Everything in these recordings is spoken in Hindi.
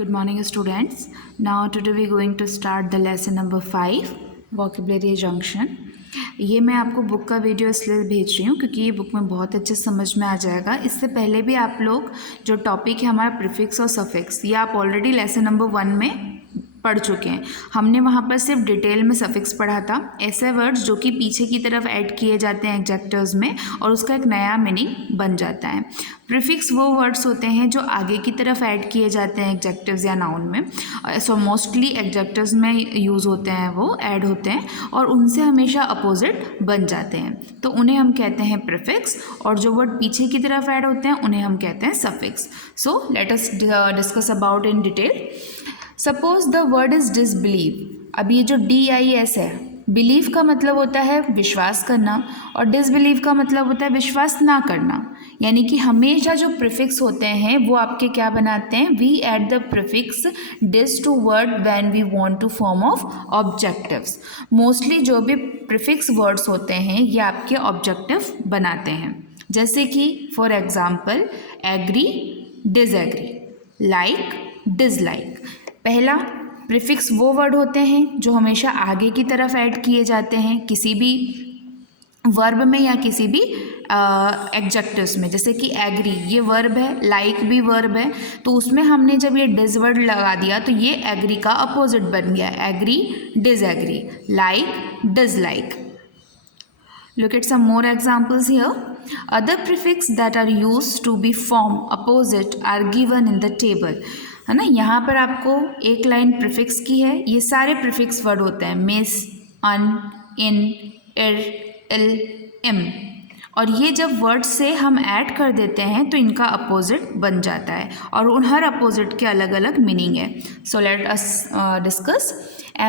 Good morning, students. Now today we are going to start the lesson number 5, vocabulary junction. ये मैं आपको बुक का वीडियो इसलिए भेज रही हूँ क्योंकि ये बुक में बहुत अच्छे समझ में आ जाएगा. इससे पहले भी आप लोग जो टॉपिक है हमारा प्रीफिक्स और सफिक्स, ये आप ऑलरेडी लेसन नंबर 1 में पढ़ चुके हैं. हमने वहाँ पर सिर्फ डिटेल में सफिक्स पढ़ा था, ऐसे वर्ड्स जो कि पीछे की तरफ ऐड किए जाते हैं एग्जेक्टिव्स में और उसका एक नया मीनिंग बन जाता है. प्रीफिक्स वो वर्ड्स होते हैं जो आगे की तरफ ऐड किए जाते हैं एग्जेक्टिव्स या नाउन में. सो मोस्टली एग्जेक्टिव्स में यूज़ होते हैं, वो ऐड होते हैं और उनसे हमेशा अपोजिट बन जाते हैं, तो उन्हें हम कहते हैं प्रीफिक्स. और जो वर्ड पीछे की तरफ ऐड होते हैं उन्हें हम कहते हैं suffix. So let us discuss about in detail. Suppose the word is disbelieve. अब ये जो DIS है, बिलीव का मतलब होता है विश्वास करना और डिसबिलीव का मतलब होता है विश्वास ना करना. यानी कि हमेशा जो प्रीफिक्स होते हैं वो आपके क्या बनाते हैं, we add the prefix dis to word when we want to form of objectives. Mostly जो भी प्रीफिक्स वर्ड्स होते हैं ये आपके ऑब्जेक्टिव बनाते हैं. जैसे कि for example agree, disagree, like, dislike. पहला प्रीफिक्स वो वर्ड होते हैं जो हमेशा आगे की तरफ ऐड किए जाते हैं किसी भी वर्ब में या किसी भी एग्जेक्टिव्स में. जैसे कि एग्री ये वर्ब है, लाइक भी वर्ब है, तो उसमें हमने जब ये डिस वर्ड लगा दिया तो ये एग्री का अपोजिट बन गया. Agree, disagree, like, dislike. Look at some more examples here. Other prefix that are used to be form opposite are given in the table. है ना, यहाँ पर आपको एक लाइन प्रीफिक्स की है. ये सारे प्रीफिक्स वर्ड होते हैं मिस, अन, इन, इर, इल, इम. और ये जब वर्ड से हम ऐड कर देते हैं तो इनका अपोजिट बन जाता है और उन हर अपोजिट के अलग अलग मीनिंग है. So let us discuss.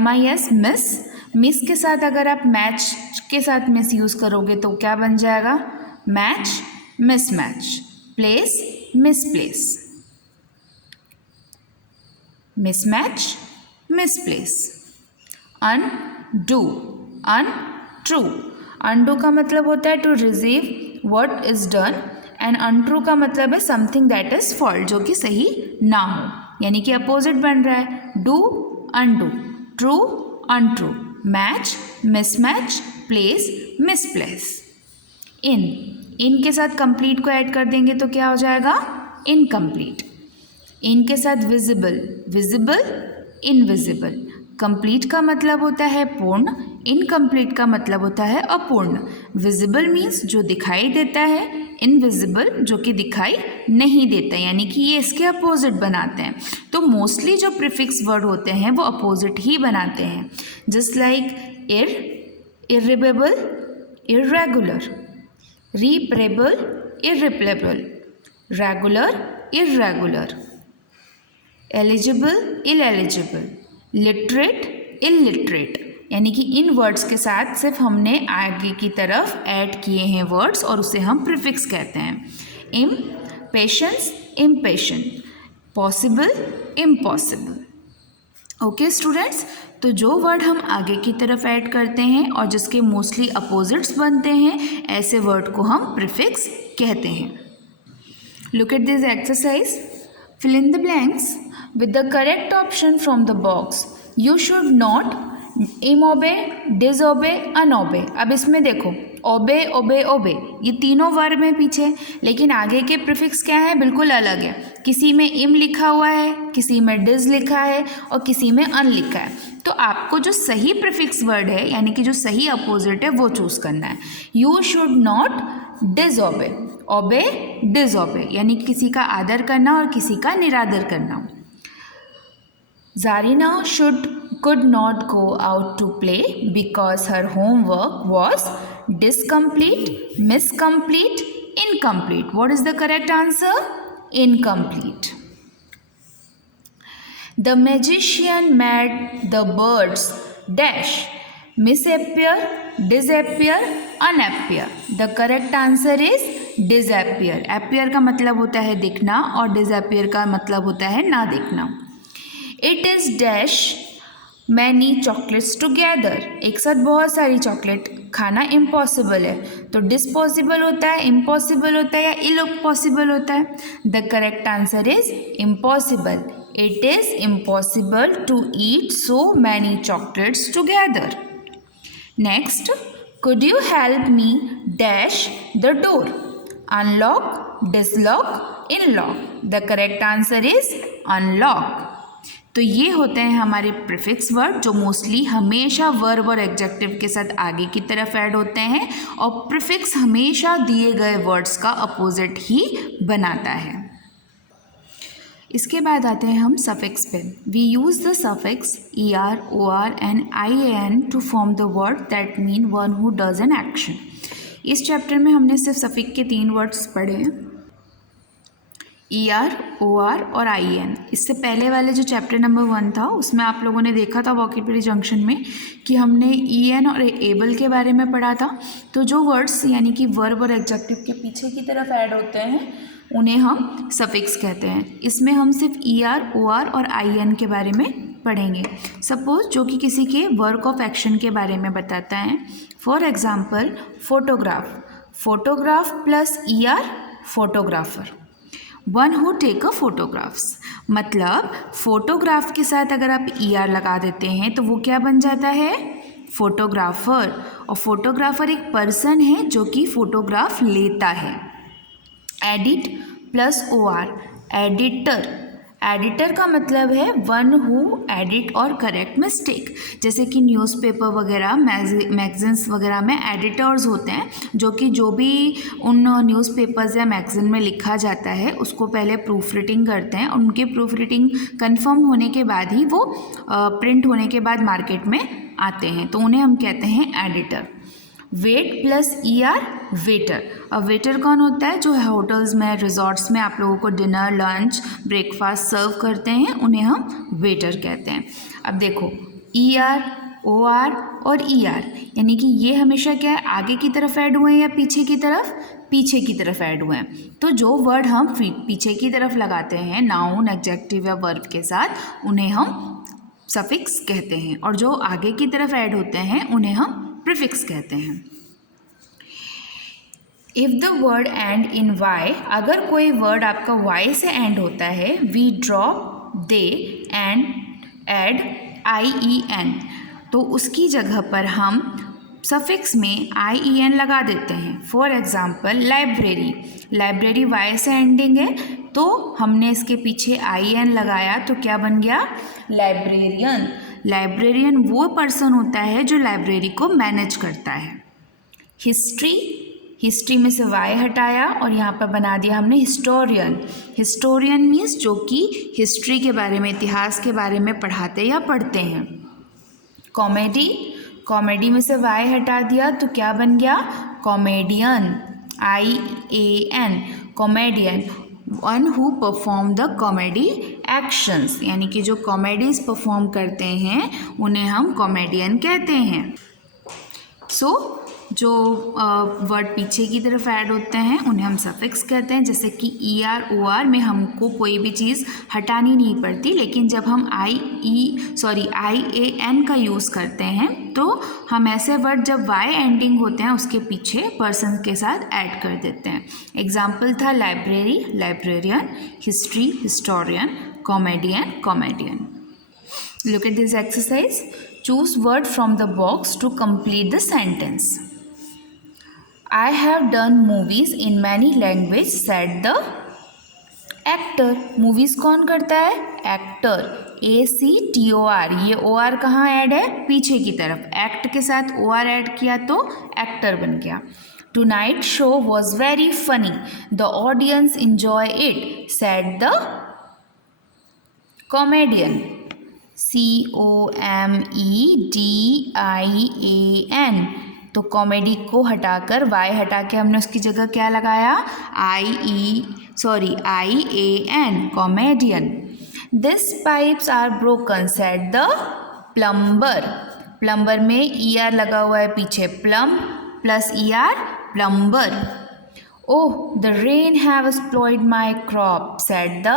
MIS miss. Miss के साथ अगर आप मैच के साथ मिस यूज़ करोगे तो क्या बन जाएगा, match, mismatch. Place, misplace. Mismatch, misplace. Undo, untrue. Undo का मतलब होता है to receive what is done and untrue का मतलब है समथिंग दैट इज फॉल्स, जो कि सही ना हो. यानी कि अपोजिट बन रहा है. Do, undo. True, untrue. Match, mismatch. Place, misplace. इन के साथ कंप्लीट को ऐड कर देंगे तो क्या हो जाएगा, इनकम्प्लीट. इनके साथ विजिबल, विजिबल, इनविजिबल. कंप्लीट का मतलब होता है पूर्ण, इनकम्प्लीट का मतलब होता है अपूर्ण. विजिबल मीन्स जो दिखाई देता है, इनविजिबल जो कि दिखाई नहीं देता, यानी कि ये इसके अपोजिट बनाते हैं. तो मोस्टली जो प्रीफिक्स वर्ड होते हैं वो अपोजिट ही बनाते हैं. Just like ir, irreparable, irregular. Reparable, irreparable. Regular, irregular. Eligible, ineligible. Literate, illiterate. यानी कि इन वर्ड्स के साथ सिर्फ हमने आगे की तरफ ऐड किए हैं वर्ड्स और उसे हम प्रीफिक्स कहते हैं. इम, patience, impatient. Possible, impossible. Okay students, तो जो वर्ड हम आगे की तरफ ऐड करते हैं और जिसके मोस्टली अपोजिट्स बनते हैं, ऐसे वर्ड को हम प्रीफिक्स कहते हैं. Look at this exercise. Fill in the blanks with the correct option from the box. You should not obey, disobey, unobey. अब इसमें देखो ओबे, ओबे, ओबे, ये तीनों वर्ब हैं पीछे, लेकिन आगे के प्रीफिक्स क्या है, बिल्कुल अलग है. किसी में इम लिखा हुआ है, किसी में डिस लिखा है और किसी में अन लिखा है. तो आपको जो सही प्रीफिक्स वर्ड है यानी कि जो सही अपोजिट है वो चूज़ करना है. You should not disobey. Obey, disobey यानी किसी का आदर करना और किसी का निरादर करना. Zarina could not go out to play because her homework was discomplete, miscomplete, incomplete. What is the correct answer? Incomplete. The magician made the birds dash, misappear, disappear, unappear. The correct answer is disappear. Appear का मतलब होता है दिखना और disappear का मतलब होता है ना दिखना. It is dash many chocolates together. एक साथ बहुत सारी चॉकलेट खाना इम्पॉसिबल है, तो डिसपॉसिबल होता है, इम्पॉसिबल होता है या इम्पॉसिबल होता है. The correct answer is impossible. It is impossible to eat so many chocolates together. Next, could you help me dash the door? Unlock, dislock, inlock. The correct answer is unlock. तो ये होते हैं हमारे प्रीफिक्स वर्ड जो मोस्टली हमेशा वर्ब और एडजेक्टिव के साथ आगे की तरफ ऐड होते हैं और प्रीफिक्स हमेशा दिए गए वर्ड्स का अपोजिट ही बनाता है। इसके बाद आते हैं हम सफिक्स पे। We use the suffix ER, OR and IAN to form the word that mean one who does an action. इस चैप्टर में हमने सिर्फ सफिक्स के 3 वर्ड्स पढ़े हैं, ER, OR और IAN। इससे पहले वाले जो चैप्टर नंबर 1 था उसमें आप लोगों ने देखा था वोकैबुलरी जंक्शन में कि हमने EN और एबल के बारे में पढ़ा था। तो जो वर्ड्स यानी कि वर्ब और एडजेक्टिव के पीछे की तरफ ऐड होते हैं उन्हें हम सफिक्स कहते हैं। इसमें हम सिर्फ ER, OR और IAN के बारे में पढ़ेंगे। सपोज जो कि किसी के वर्क ऑफ एक्शन के बारे में बताता है। For example photograph, photograph plus ER photographer, one who take a photographs. मतलब फोटोग्राफ के साथ अगर आप ER लगा देते हैं तो वो क्या बन जाता है, फोटोग्राफर। और फोटोग्राफर एक पर्सन है जो कि फोटोग्राफ लेता है। Edit plus OR editor, editor का मतलब है वन हु एडिट और करेक्ट मिस्टेक। जैसे कि न्यूज़पेपर वगैरह मैगजीन्स वगैरह में एडिटर्स होते हैं जो कि जो भी उन न्यूज़पेपर्स या मैगजीन में लिखा जाता है उसको पहले प्रूफ रीडिंग करते हैं और उनकी प्रूफ रीडिंग कंफर्म होने के बाद ही वो प्रिंट होने के बाद मार्केट में आते हैं, तो उन्हें हम कहते हैं editor. Weight plus ER waiter. अब वेटर कौन होता है, जो होटल्स में रिजॉर्ट्स में आप लोगों को डिनर, लंच, ब्रेकफास्ट सर्व करते हैं, उन्हें हम वेटर कहते हैं। अब देखो ER, OR और ER यानी कि ये हमेशा क्या है, आगे की तरफ ऐड हुए हैं या पीछे की तरफ, पीछे की तरफ ऐड हुए हैं। तो जो वर्ड हम पीछे की तरफ लगाते हैं नाउन, एडजेक्टिव या वर्ब के साथ, उन्हें हम सफिक्स कहते हैं और जो आगे की तरफ ऐड होते हैं उन्हें हम प्रीफिक्स कहते हैं। If the word and in Y, अगर कोई वर्ड आपका Y से एंड होता है, we drop the end add IEN, तो उसकी जगह पर हम सफिक्स में IEN लगा देते हैं। For example library, library Y से एंडिंग है तो हमने इसके पीछे IEN लगाया तो क्या बन गया, लाइब्रेरियन। लाइब्रेरियन वो पर्सन होता है जो लाइब्रेरी को मैनेज करता है। हिस्ट्री, हिस्ट्री में से Y हटाया और यहाँ पर बना दिया हमने हिस्टोरियन। हिस्टोरियन मीन्स जो कि हिस्ट्री के बारे में, इतिहास के बारे में पढ़ाते या पढ़ते हैं। कॉमेडी, कॉमेडी में से Y हटा दिया तो क्या बन गया, comedian, IAN, comedian. One who perform the comedy actions, यानी कि जो कॉमेडीज परफॉर्म करते हैं उन्हें हम कॉमेडियन कहते हैं। सो जो वर्ड पीछे की तरफ ऐड होते हैं उन्हें हम सफिक्स कहते हैं। जैसे कि ER, OR में हमको कोई भी चीज़ हटानी नहीं पड़ती, लेकिन जब हम IAN का यूज़ करते हैं तो हम ऐसे वर्ड जब Y एंडिंग होते हैं उसके पीछे पर्सन के साथ ऐड कर देते हैं। एग्जाम्पल था library, librarian, history, historian, comedian, comedian. Look at this exercise. Choose word from the box to complete the sentence. I have done movies in many languages, said the actor. Movies कौन करता है, एक्टर, ACTOR। ये OR कहाँ ऐड है, पीछे की तरफ। एक्ट के साथ OR ऐड किया तो एक्टर बन गया। Tonight show was very funny. The audience enjoy it, said the comedian. COMEDIAN। तो कॉमेडी को हटाकर Y हटा के हमने उसकी जगह क्या लगाया, IAN, comedian. This pipes are broken, said the plumber. Plumber में ER लगा हुआ है पीछे, plum plus ER plumber. Oh the rain have spoiled my crop, said the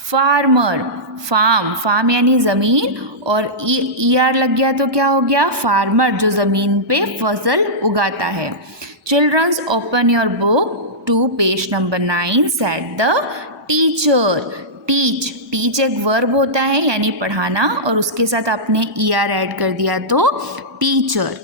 farmer. Farm, farm यानी ज़मीन और ER लग गया तो क्या हो गया, फार्मर, जो ज़मीन पे फसल उगाता है। Children's open your book to page number 9, said the teacher. Teach, teach एक वर्ब होता है यानी पढ़ाना, और उसके साथ आपने ER ऐड कर दिया तो teacher.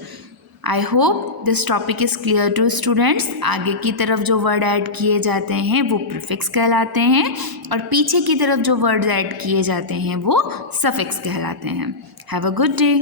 I hope this topic is clear to students. आगे की तरफ जो वर्ड ऐड किए जाते हैं वो प्रीफिक्स कहलाते हैं, और पीछे की तरफ जो वर्ड ऐड किए जाते हैं वो सफिक्स कहलाते हैं। Have a good day.